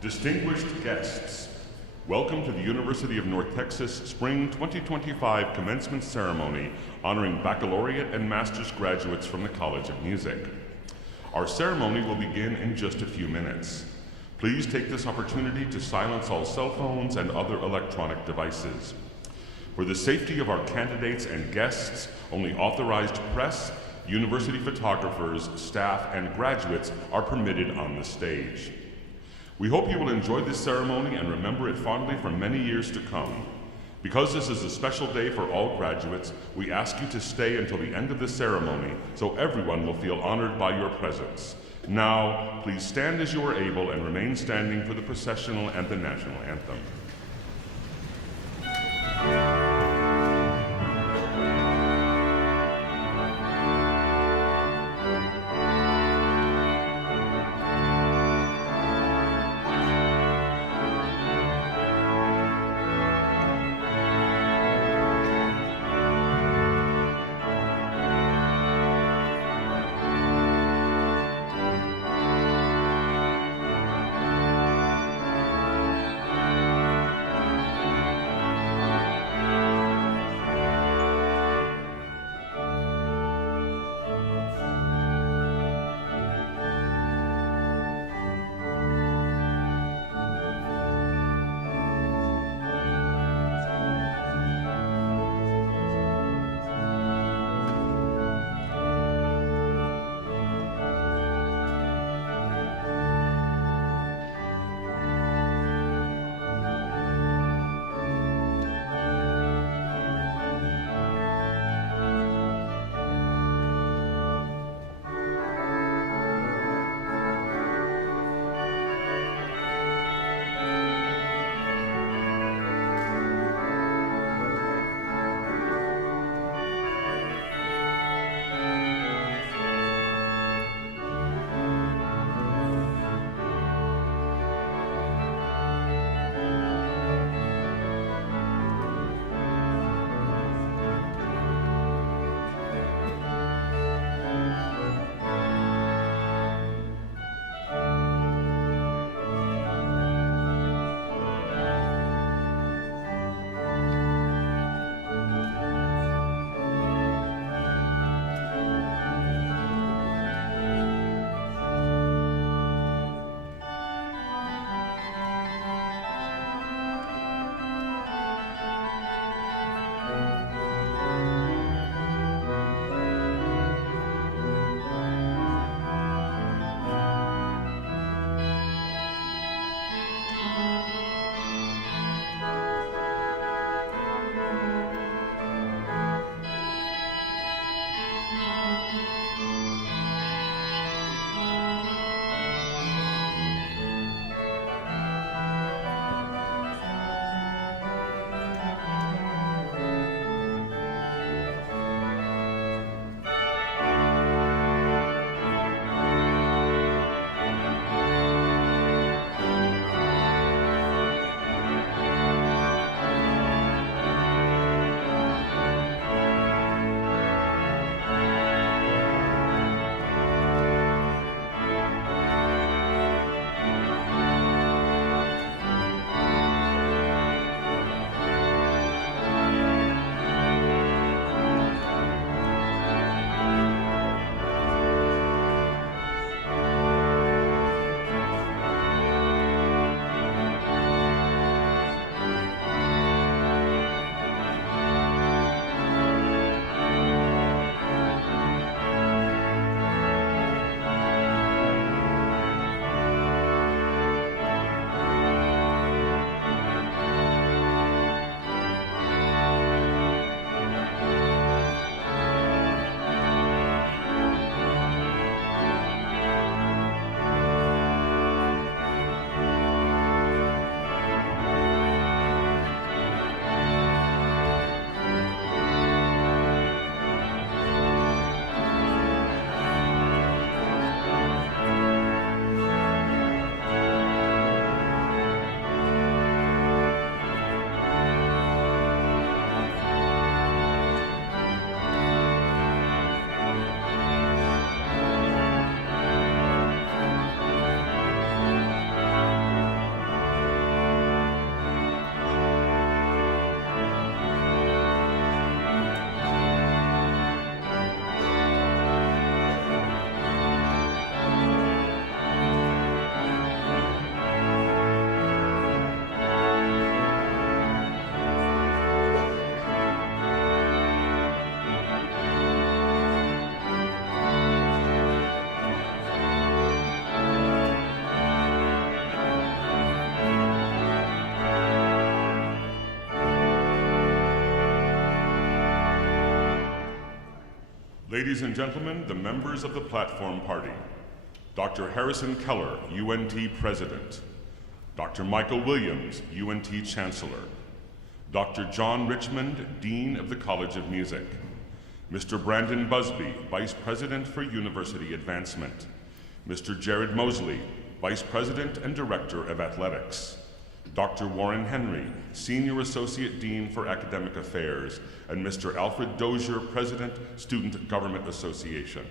Distinguished guests, welcome to the University of North Texas Spring 2025 Commencement Ceremony honoring baccalaureate and master's graduates from the College of Music. Our ceremony will begin in just a few minutes. Please take this opportunity to silence all cell phones and other electronic devices. For the safety of our candidates and guests, only authorized press, university photographers, staff, and graduates are permitted on the stage. We hope you will enjoy this ceremony and remember it fondly for many years to come. Because this is a special day for all graduates, we ask you to stay until the end of the ceremony so everyone will feel honored by your presence. Now, please stand as you are able and remain standing for the processional and the national anthem. Ladies and gentlemen, the members of the platform party. Dr. Harrison Keller, UNT President. Dr. Michael Williams, UNT Chancellor. Dr. John Richmond, Dean of the College of Music. Mr. Brandon Busby, Vice President for University Advancement. Mr. Jared Mosley, Vice President and Director of Athletics. Dr. Warren Henry, Senior Associate Dean for Academic Affairs, and Mr. Alfred Dozier, President, Student Government Association.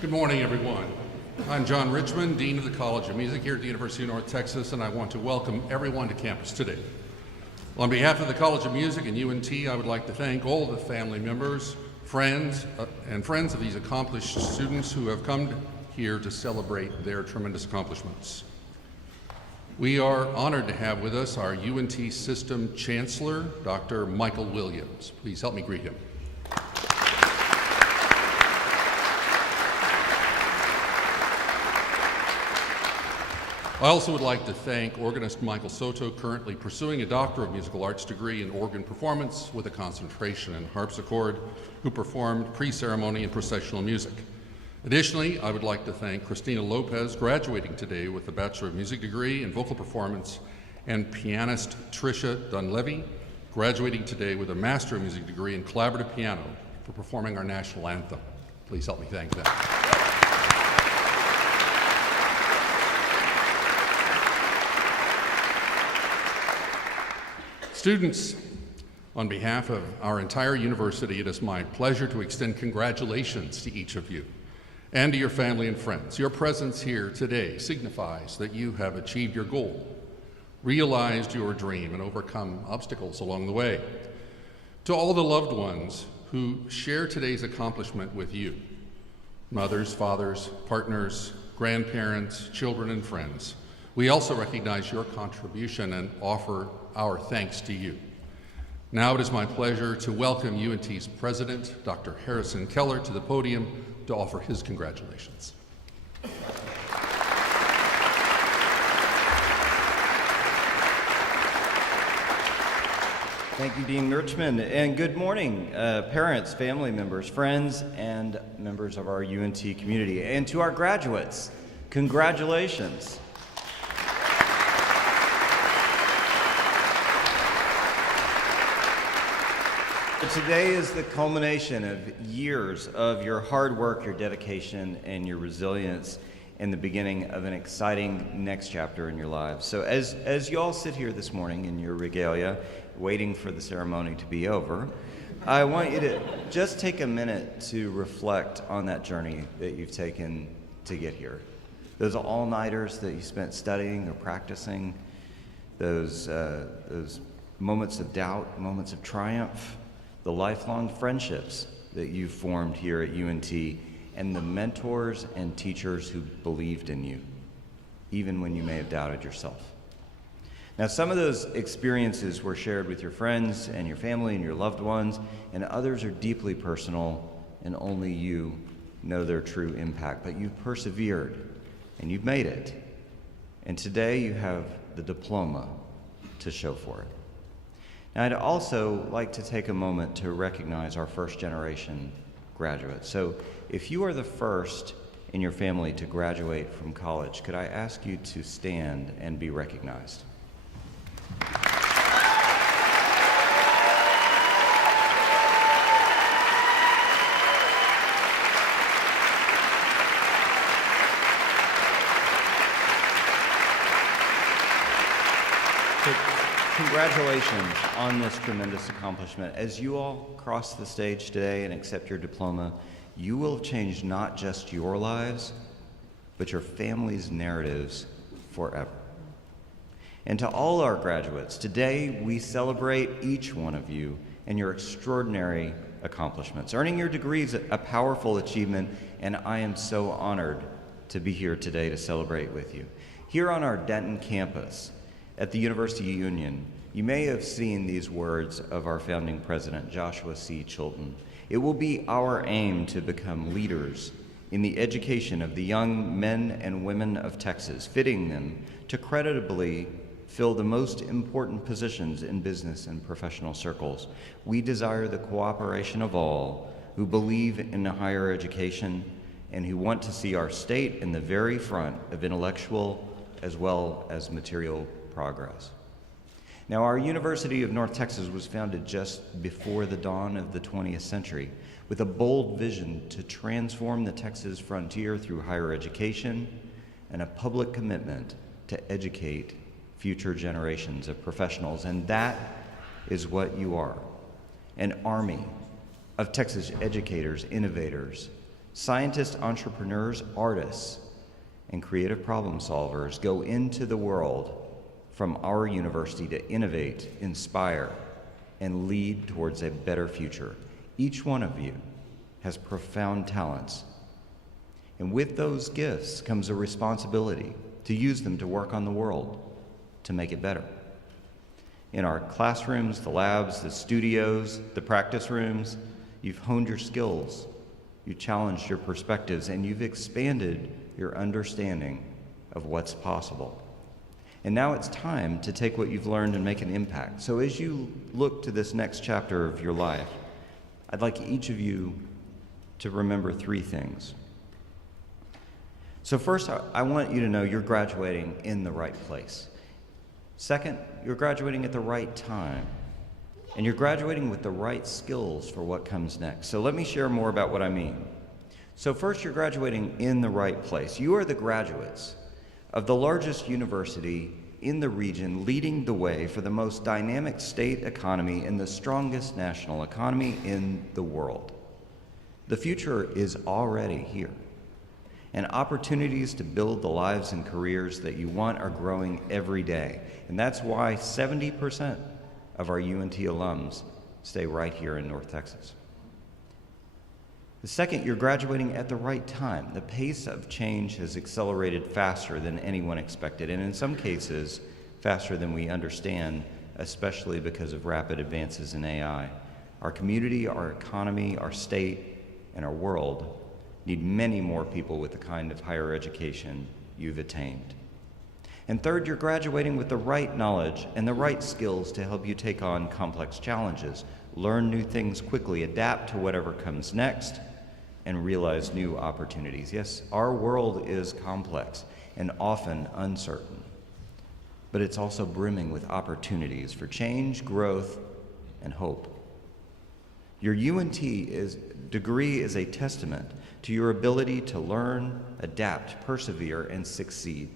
Good morning, everyone. I'm John Richmond, Dean of the College of Music here at the University of North Texas, and I want to welcome everyone to campus today. On behalf of the College of Music and UNT, I would like to thank all the family members, friends of these accomplished students who have come here to celebrate their tremendous accomplishments. We are honored to have with us our UNT System Chancellor, Dr. Michael Williams. Please help me greet him. I also would like to thank organist Michael Soto, currently pursuing a Doctor of Musical Arts degree in organ performance with a concentration in harpsichord, who performed pre-ceremony and processional music. Additionally, I would like to thank Christina Lopez, graduating today with a Bachelor of Music degree in vocal performance, and pianist Tricia Dunleavy, graduating today with a Master of Music degree in collaborative piano for performing our national anthem. Please help me thank them. Students, on behalf of our entire university, it is my pleasure to extend congratulations to each of you and to your family and friends. Your presence here today signifies that you have achieved your goal, realized your dream, and overcome obstacles along the way. To all the loved ones who share today's accomplishment with you, mothers, fathers, partners, grandparents, children, and friends, we also recognize your contribution and offer our thanks to you. Now it is my pleasure to welcome UNT's President, Dr. Harrison Keller, to the podium to offer his congratulations. Thank you, Dean Richmond, and good morning, parents, family members, friends, and members of our UNT community. And to our graduates, congratulations. Today is the culmination of years of your hard work, your dedication, and your resilience, and the beginning of an exciting next chapter in your lives. So as you all sit here this morning in your regalia, waiting for the ceremony to be over, I want you to just take a minute to reflect on that journey that you've taken to get here. Those all-nighters that you spent studying or practicing, those moments of doubt, moments of triumph, the lifelong friendships that you've formed here at UNT, and the mentors and teachers who believed in you, even when you may have doubted yourself. Now, some of those experiences were shared with your friends and your family and your loved ones, and others are deeply personal, and only you know their true impact. But you've persevered, and you've made it. And today you have the diploma to show for it. Now, I'd also like to take a moment to recognize our first generation graduates. So if you are the first in your family to graduate from college, could I ask you to stand and be recognized? Congratulations on this tremendous accomplishment. As you all cross the stage today and accept your diploma, you will have changed not just your lives, but your family's narratives forever. And to all our graduates, today we celebrate each one of you and your extraordinary accomplishments. Earning your degree is a powerful achievement, and I am so honored to be here today to celebrate with you. Here on our Denton campus, at the University Union, you may have seen these words of our founding president, Joshua C. Chilton. It will be our aim to become leaders in the education of the young men and women of Texas, fitting them to creditably fill the most important positions in business and professional circles. We desire the cooperation of all who believe in higher education and who want to see our state in the very front of intellectual as well as material progress. Now, our University of North Texas was founded just before the dawn of the 20th century with a bold vision to transform the Texas frontier through higher education and a public commitment to educate future generations of professionals. And that is what you are, an army of Texas educators, innovators, scientists, entrepreneurs, artists, and creative problem solvers go into the world from our university to innovate, inspire, and lead towards a better future. Each one of you has profound talents, and with those gifts comes a responsibility to use them to work on the world, to make it better. In our classrooms, the labs, the studios, the practice rooms, you've honed your skills, you've challenged your perspectives, and you've expanded your understanding of what's possible. And now it's time to take what you've learned and make an impact. So as you look to this next chapter of your life, I'd like each of you to remember three things. So first, I want you to know you're graduating in the right place. Second, you're graduating at the right time. And you're graduating with the right skills for what comes next. So let me share more about what I mean. So first, you're graduating in the right place. You are the graduates of the largest university in the region, leading the way for the most dynamic state economy and the strongest national economy in the world. The future is already here, and opportunities to build the lives and careers that you want are growing every day. And that's why 70% of our UNT alums stay right here in North Texas. The second, you're graduating at the right time. The pace of change has accelerated faster than anyone expected, and in some cases, faster than we understand, especially because of rapid advances in AI. Our community, our economy, our state, and our world need many more people with the kind of higher education you've attained. And third, you're graduating with the right knowledge and the right skills to help you take on complex challenges, learn new things quickly, adapt to whatever comes next, and realize new opportunities. Yes, our world is complex and often uncertain, but it's also brimming with opportunities for change, growth, and hope. Your UNT degree is a testament to your ability to learn, adapt, persevere, and succeed.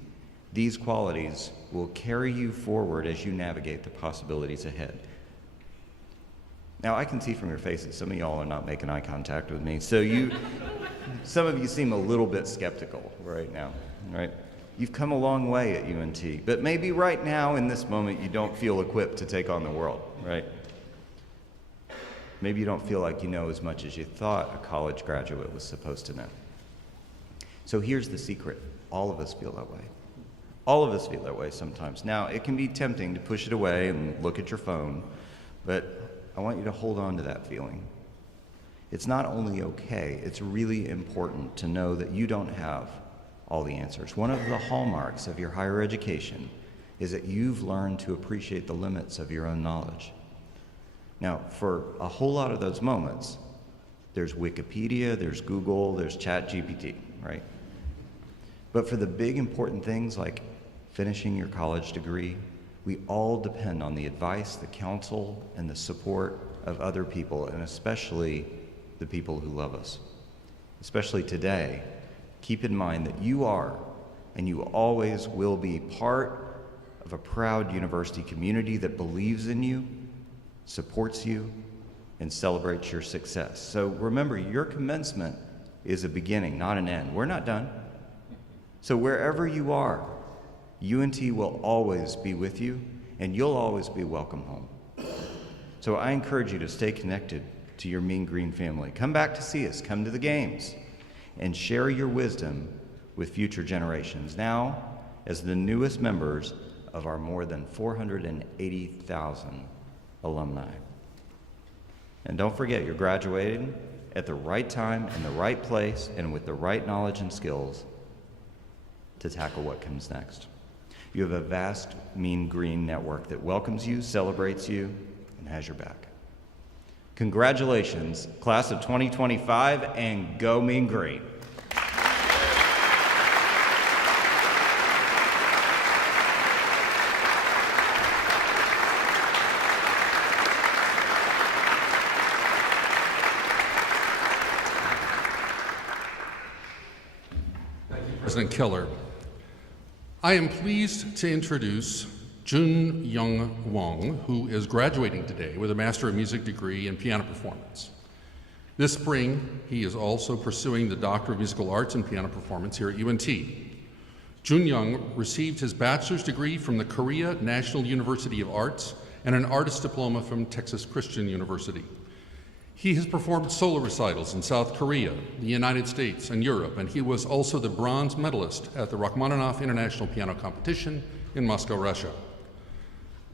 These qualities will carry you forward as you navigate the possibilities ahead. Now, I can see from your faces, some of y'all are not making eye contact with me, so some of you seem a little bit skeptical right now, right? You've come a long way at UNT, but maybe right now in this moment you don't feel equipped to take on the world, right? Maybe you don't feel like you know as much as you thought a college graduate was supposed to know. So here's the secret. All of us feel that way. All of us feel that way sometimes. Now, it can be tempting to push it away and look at your phone, but I want you to hold on to that feeling. It's not only okay, it's really important to know that you don't have all the answers. One of the hallmarks of your higher education is that you've learned to appreciate the limits of your own knowledge. Now, for a whole lot of those moments, there's Wikipedia, there's Google, there's ChatGPT, right? But for the big important things like finishing your college degree, we all depend on the advice, the counsel, and the support of other people, and especially the people who love us. Especially today, keep in mind that you are, and you always will be, part of a proud university community that believes in you, supports you, and celebrates your success. So remember, your commencement is a beginning, not an end. We're not done. So wherever you are, UNT will always be with you, and you'll always be welcome home. So I encourage you to stay connected to your Mean Green family. Come back to see us, come to the games, and share your wisdom with future generations, now as the newest members of our more than 480,000 alumni. And don't forget, you're graduating at the right time, in the right place, and with the right knowledge and skills to tackle what comes next. You have a vast Mean Green network that welcomes you, celebrates you, and has your back. Congratulations, class of 2025, and go Mean Green. President Keller. I am pleased to introduce Jun Young Wong, who is graduating today with a Master of Music degree in piano performance. This spring, he is also pursuing the Doctor of Musical Arts in Piano Performance here at UNT. Jun Young received his bachelor's degree from the Korea National University of Arts and an artist diploma from Texas Christian University. He has performed solo recitals in South Korea, the United States, and Europe, and he was also the bronze medalist at the Rachmaninoff International Piano Competition in Moscow, Russia.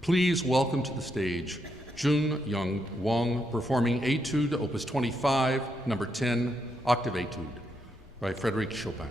Please welcome to the stage Jun Young Wong performing Etude Opus 25, number 10, Octave Etude by Frédéric Chopin.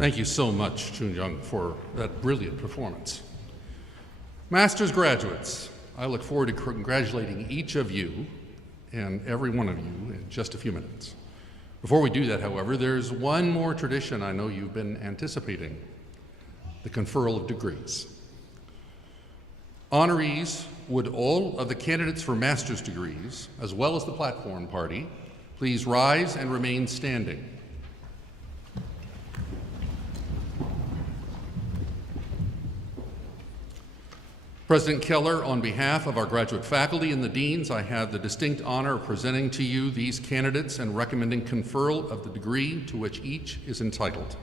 Thank you so much, Chunjung, for that brilliant performance. Master's graduates, I look forward to congratulating each of you and every one of you in just a few minutes. Before we do that, however, there's one more tradition I know you've been anticipating, the conferral of degrees. Honorees, would all of the candidates for master's degrees, as well as the platform party, please rise and remain standing. President Keller, on behalf of our graduate faculty and the deans, I have the distinct honor of presenting to you these candidates and recommending conferral of the degree to which each is entitled.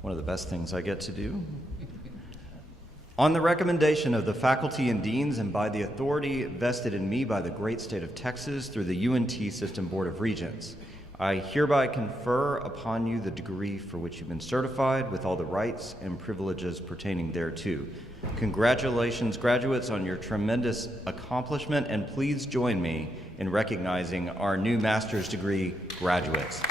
One of the best things I get to do. On the recommendation of the faculty and deans and by the authority vested in me by the great state of Texas through the UNT System Board of Regents, I hereby confer upon you the degree for which you've been certified with all the rights and privileges pertaining thereto. Congratulations, graduates, on your tremendous accomplishment, and please join me in recognizing our new master's degree graduates.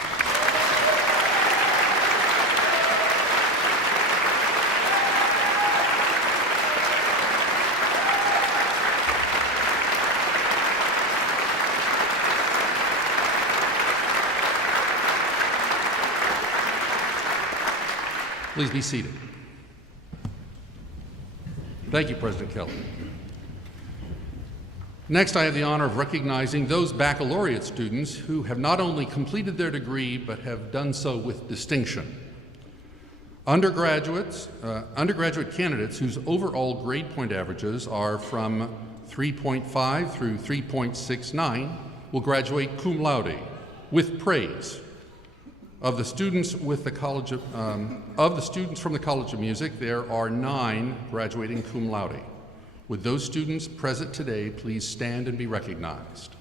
Please be seated. Thank you, President Keller. Next, I have the honor of recognizing those baccalaureate students who have not only completed their degree, but have done so with distinction. Undergraduate candidates whose overall grade point averages are from 3.5 through 3.69 will graduate cum laude with praise. Of the students from the College of Music, there are 9 graduating cum laude. Would those students present today please stand and be recognized?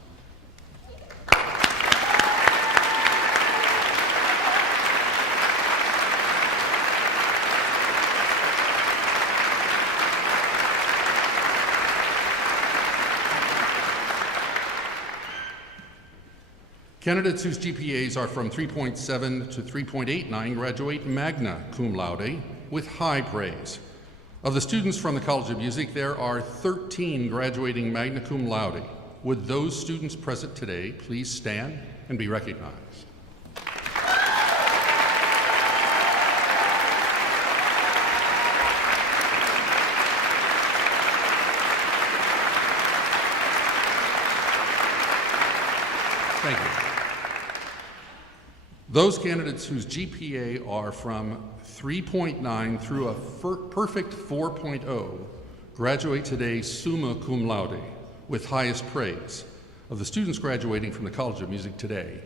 Candidates whose GPAs are from 3.7 to 3.89 graduate magna cum laude with high praise. Of the students from the College of Music, there are 13 graduating magna cum laude. Would those students present today please stand and be recognized? Thank you. Those candidates whose GPA are from 3.9 through a perfect 4.0 graduate today summa cum laude with highest praise. Of the students graduating from the College of Music today,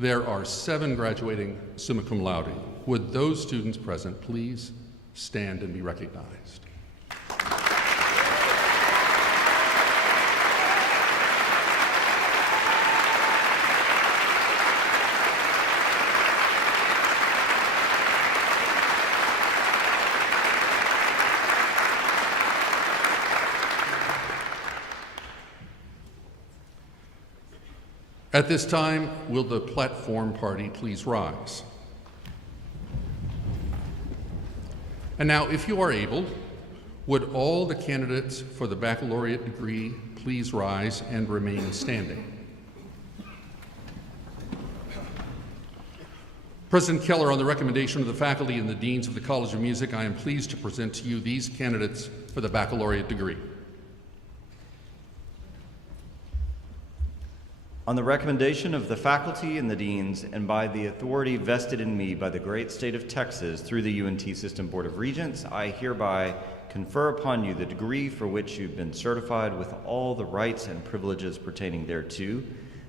there are 7 graduating summa cum laude. Would those students present please stand and be recognized? At this time, will the platform party please rise? And now, if you are able, would all the candidates for the baccalaureate degree please rise and remain standing? President Keller, on the recommendation of the faculty and the deans of the College of Music, I am pleased to present to you these candidates for the baccalaureate degree. On the recommendation of the faculty and the deans, and by the authority vested in me by the great state of Texas through the UNT System Board of Regents, I hereby confer upon you the degree for which you've been certified with all the rights and privileges pertaining thereto.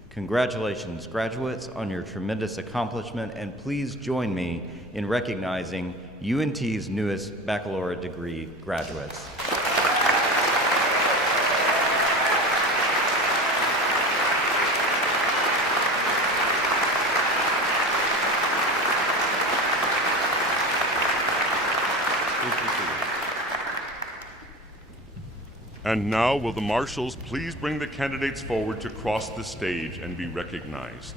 Congratulations, graduates, on your tremendous accomplishment, and please join me in recognizing UNT's newest baccalaureate degree graduates. And now, will the marshals please bring the candidates forward to cross the stage and be recognized?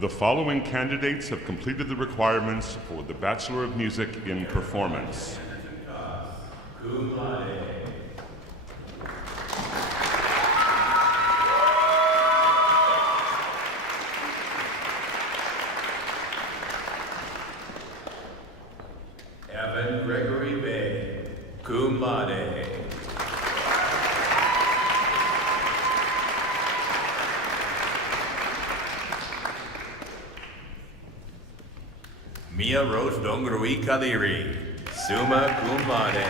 The following candidates have completed the requirements for the Bachelor of Music in Performance. Cum laude. Evan Gregory Bay, cum laude. Mia Rose Dongrui Kadiri, summa cum laude.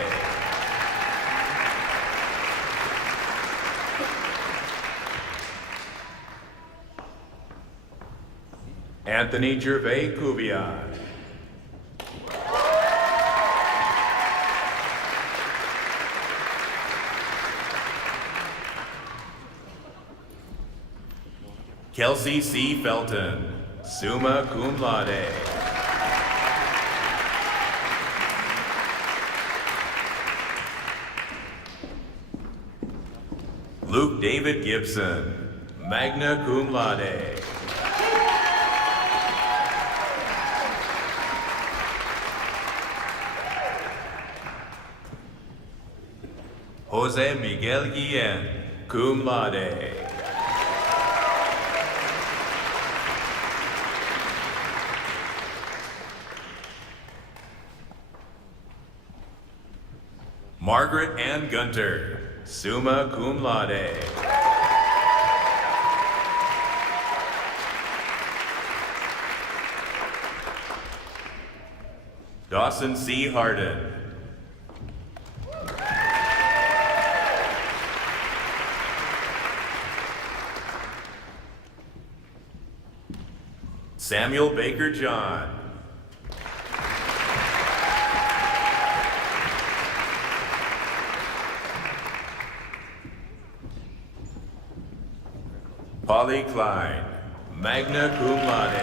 Anthony Gervais Cuviat. Kelsey C. Felton, summa cum laude. Luke David Gibson, magna cum laude. Jose Miguel Guillen, cum laude. Margaret Ann Gunter, summa cum laude. Dawson C. Harden. Samuel Baker John. Polly Klein, magna cum laude.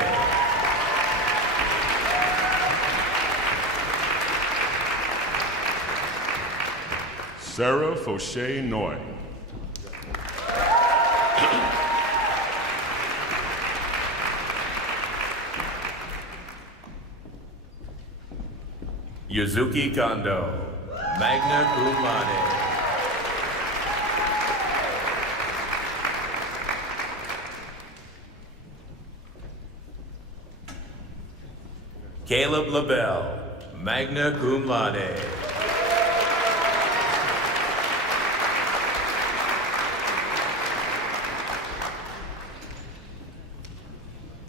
Sarah Fauché Noy. Yuzuki Kondo, magna cum laude. Caleb LaBelle, magna cum laude.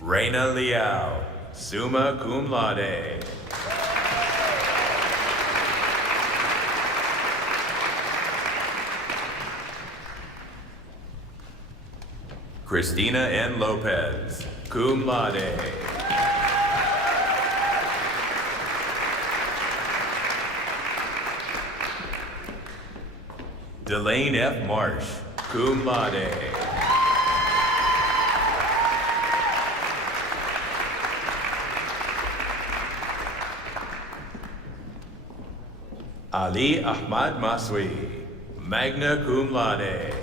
Reina Liao, summa cum laude. Christina N. Lopez, cum laude. Delane F. Marsh, cum laude. Ali Ahmad Maswi, magna cum laude.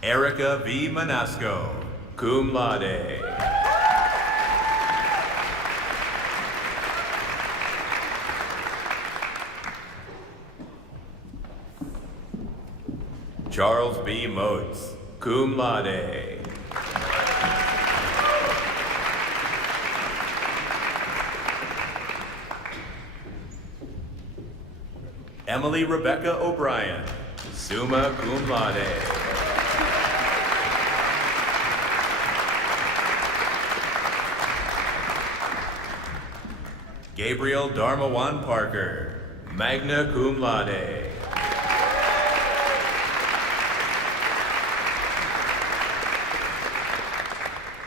Erica V. Manasco, cum laude. Charles B. Motes, cum laude. Emily Rebecca O'Brien, summa cum laude. Gabriel Darmawan Parker, magna cum laude.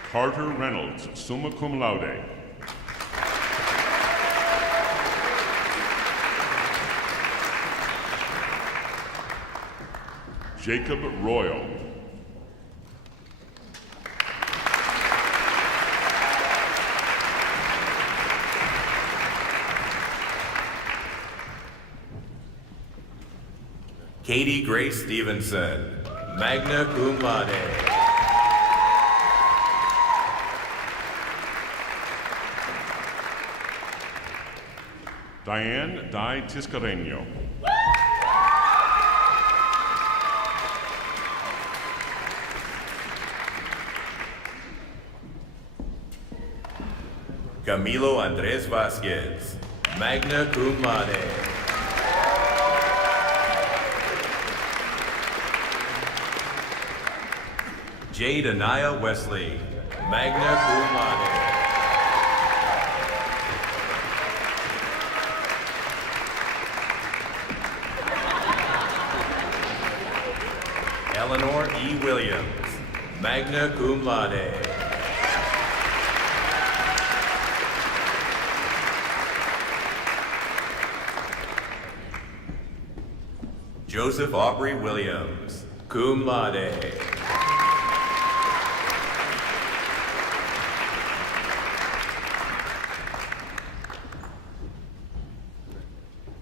Carter Reynolds, summa cum laude. Jacob Royal. Katie Grace Stevenson, magna cum laude. Diane Di Tiscareño. Camilo Andrés Vasquez, magna cum laude. Jade Anaya Wesley, magna cum laude. Eleanor E. Williams, magna cum laude. Joseph Aubrey Williams, cum laude.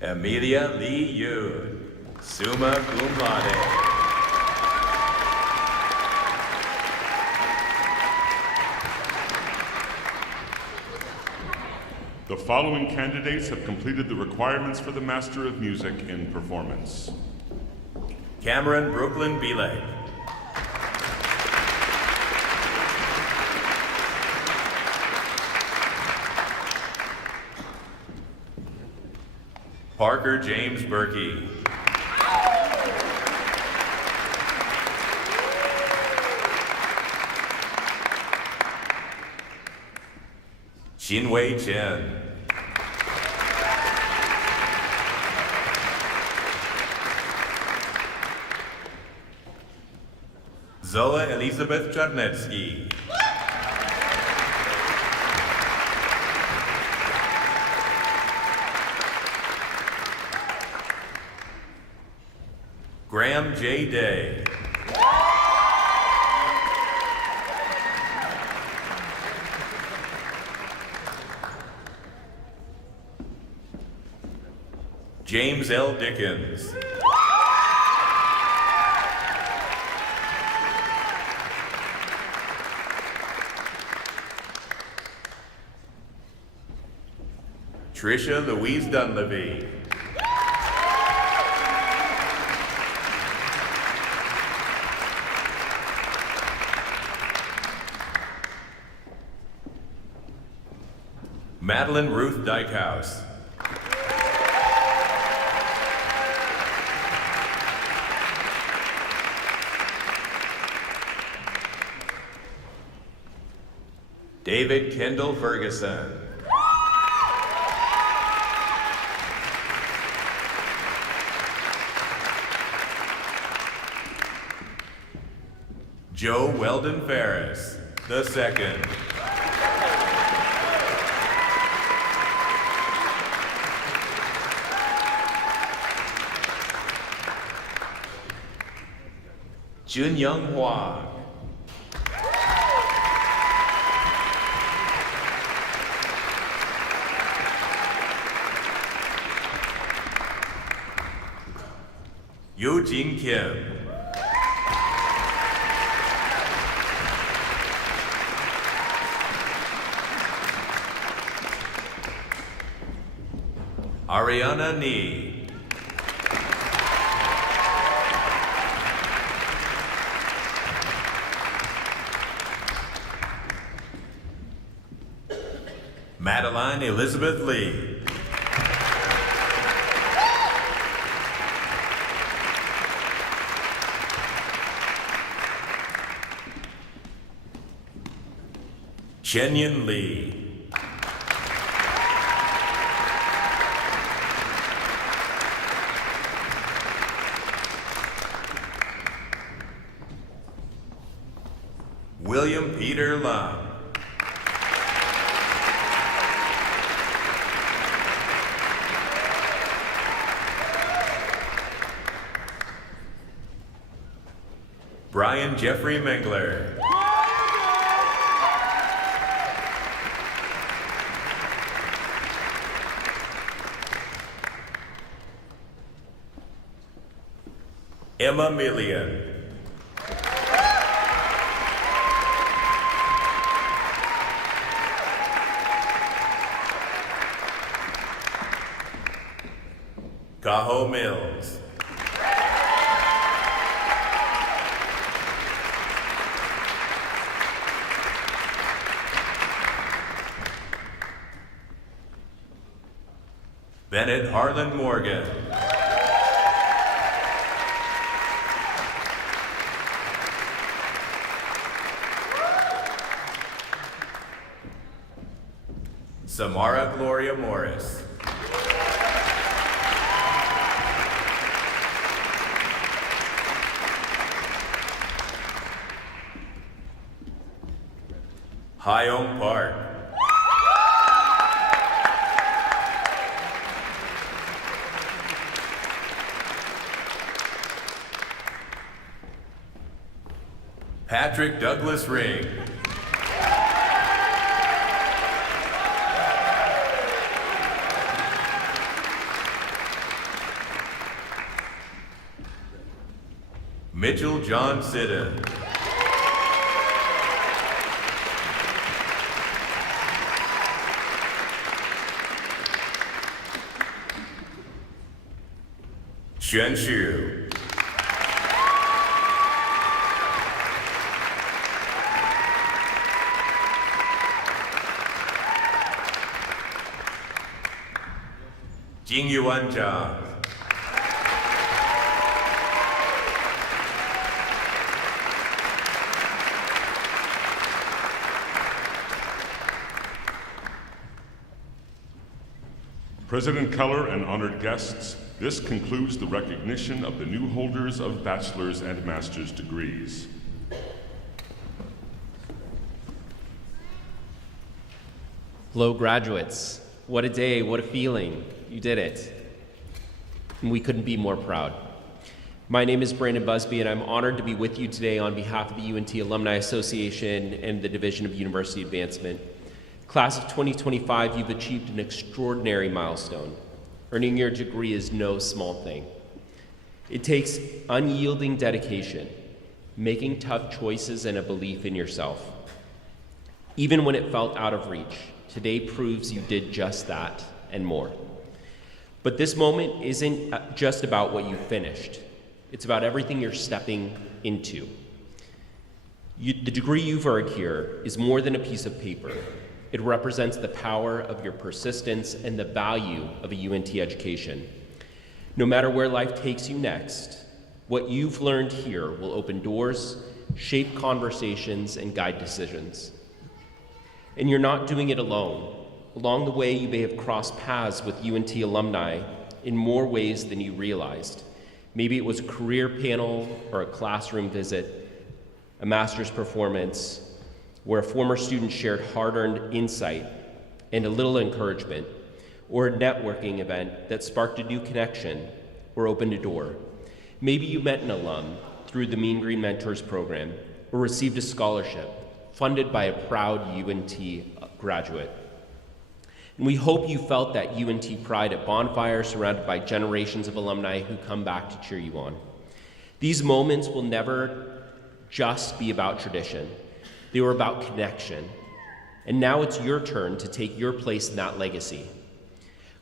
Amelia Lee Yoon, summa cum laude. The following candidates have completed the requirements for the Master of Music in Performance. Cameron Brooklyn Belek. Parker James Berkey. Xinwei Chen. Zola Elizabeth Czarnecki. Graham J. Day. James L. Dickens. Tricia Louise Dunleavy. Madeline Ruth Dykehouse. David Kendall Ferguson. Joe Weldon Ferris, II. Junyoung Hwang. Yoo Jin Kim. Ariana Nee. Madeline Elizabeth Lee. Chenyin Lee. William Peter Lum. Brian Jeffrey Mengler. Emma Millian. Cajo Mills. Bennett Harlan Morgan. Samara Gloria Morris. Hyung Park. Patrick Douglas Ring. Mitchell John Siddon. Xuan Xu. Jingyuan Zhang. President Keller and honored guests, this concludes the recognition of the new holders of bachelor's and master's degrees. Hello, graduates. What a day, what a feeling. You did it. And we couldn't be more proud. My name is Brandon Busby, and I'm honored to be with you today on behalf of the UNT Alumni Association and the Division of University Advancement. Class of 2025, you've achieved an extraordinary milestone. Earning your degree is no small thing. It takes unyielding dedication, making tough choices, and a belief in yourself. Even when it felt out of reach, today proves you did just that and more. But this moment isn't just about what you finished. It's about everything you're stepping into. The degree you've earned here is more than a piece of paper. It represents the power of your persistence and the value of a UNT education. No matter where life takes you next, what you've learned here will open doors, shape conversations, and guide decisions. And you're not doing it alone. Along the way, you may have crossed paths with UNT alumni in more ways than you realized. Maybe it was a career panel or a classroom visit, a master's performance, where a former student shared hard-earned insight and a little encouragement, or a networking event that sparked a new connection or opened a door. Maybe you met an alum through the Mean Green Mentors program or received a scholarship funded by a proud UNT graduate. And we hope you felt that UNT pride at bonfire surrounded by generations of alumni who come back to cheer you on. These moments will never just be about tradition. They were about connection. And now it's your turn to take your place in that legacy.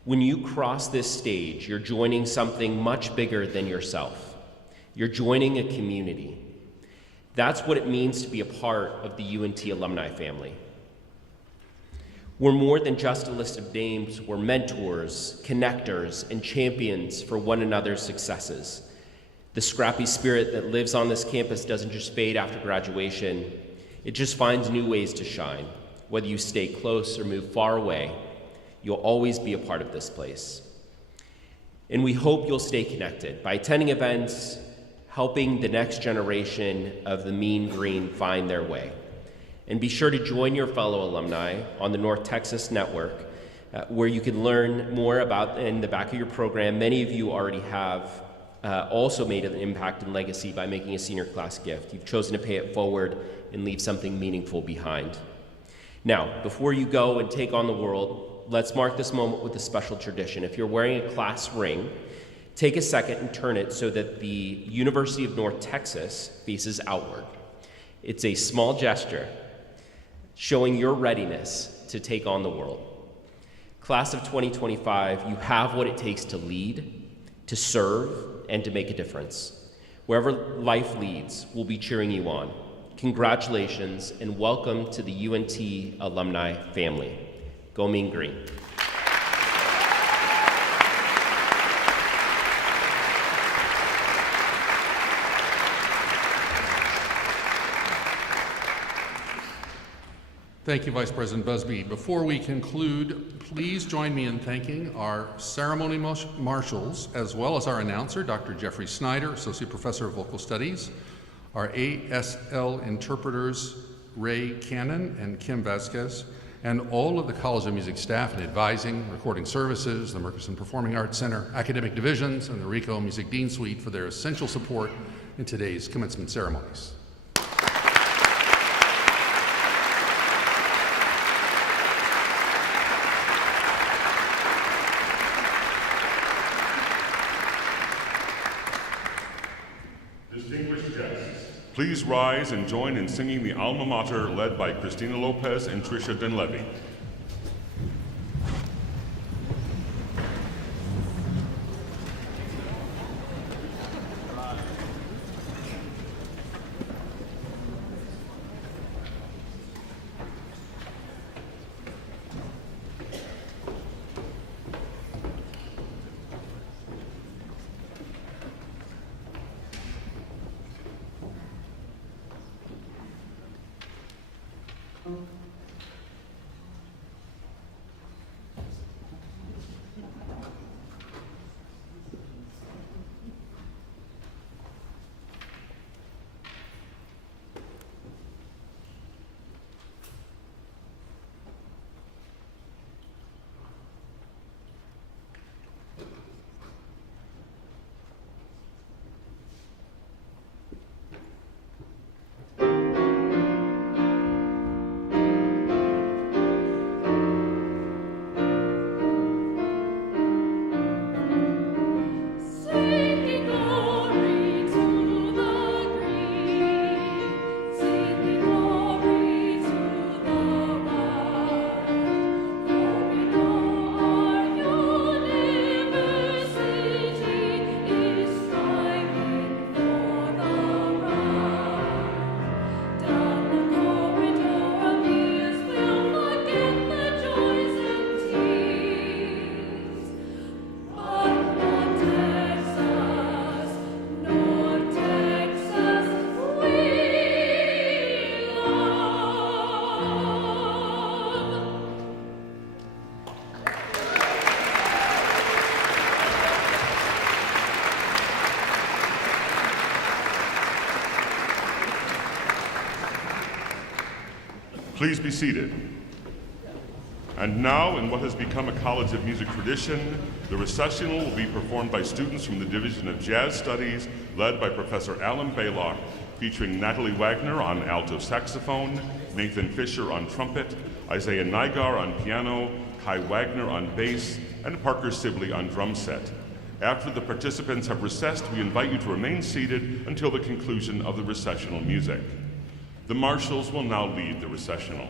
When you cross this stage, you're joining something much bigger than yourself. You're joining a community. That's what it means to be a part of the UNT alumni family. We're more than just a list of names. We're mentors, connectors, and champions for one another's successes. The scrappy spirit that lives on this campus doesn't just fade after graduation. It just finds new ways to shine. Whether you stay close or move far away, you'll always be a part of this place. And we hope you'll stay connected by attending events, helping the next generation of the Mean Green find their way. And be sure to join your fellow alumni on the North Texas Network, where you can learn more about in the back of your program. Many of you already have also made an impact and legacy by making a senior class gift. You've chosen to pay it forward and leave something meaningful behind. Now, before you go and take on the world, let's mark this moment with a special tradition. If you're wearing a class ring, Take a second and turn it so that the University of North Texas faces outward. It's a small gesture showing your readiness to take on the world. Class of 2025, you have what it takes to lead, to serve, and to make a difference. Wherever life leads, we'll be cheering you on. Congratulations and welcome to the UNT alumni family. Go Mean Green. Thank you, Vice President Busby. Before we conclude, please join me in thanking our ceremony marshals, as well as our announcer, Dr. Jeffrey Snyder, Associate Professor of Vocal Studies, our ASL interpreters, Ray Cannon and Kim Vasquez, and all of the College of Music staff and advising, recording services, the Murchison Performing Arts Center, academic divisions, and the Rico Music Dean Suite for their essential support in today's commencement ceremonies. Distinguished guests, please rise and join in singing the Alma Mater led by Christina Lopez and Tricia Dunleavy. Please be seated. And now, in what has become a College of Music tradition, the recessional will be performed by students from the Division of Jazz Studies, led by Professor Alan Baylock, featuring Natalie Wagner on alto saxophone, Nathan Fisher on trumpet, Isaiah Nygar on piano, Kai Wagner on bass, and Parker Sibley on drum set. After the participants have recessed, we invite you to remain seated until the conclusion of the recessional music. The marshals will now lead the recessional.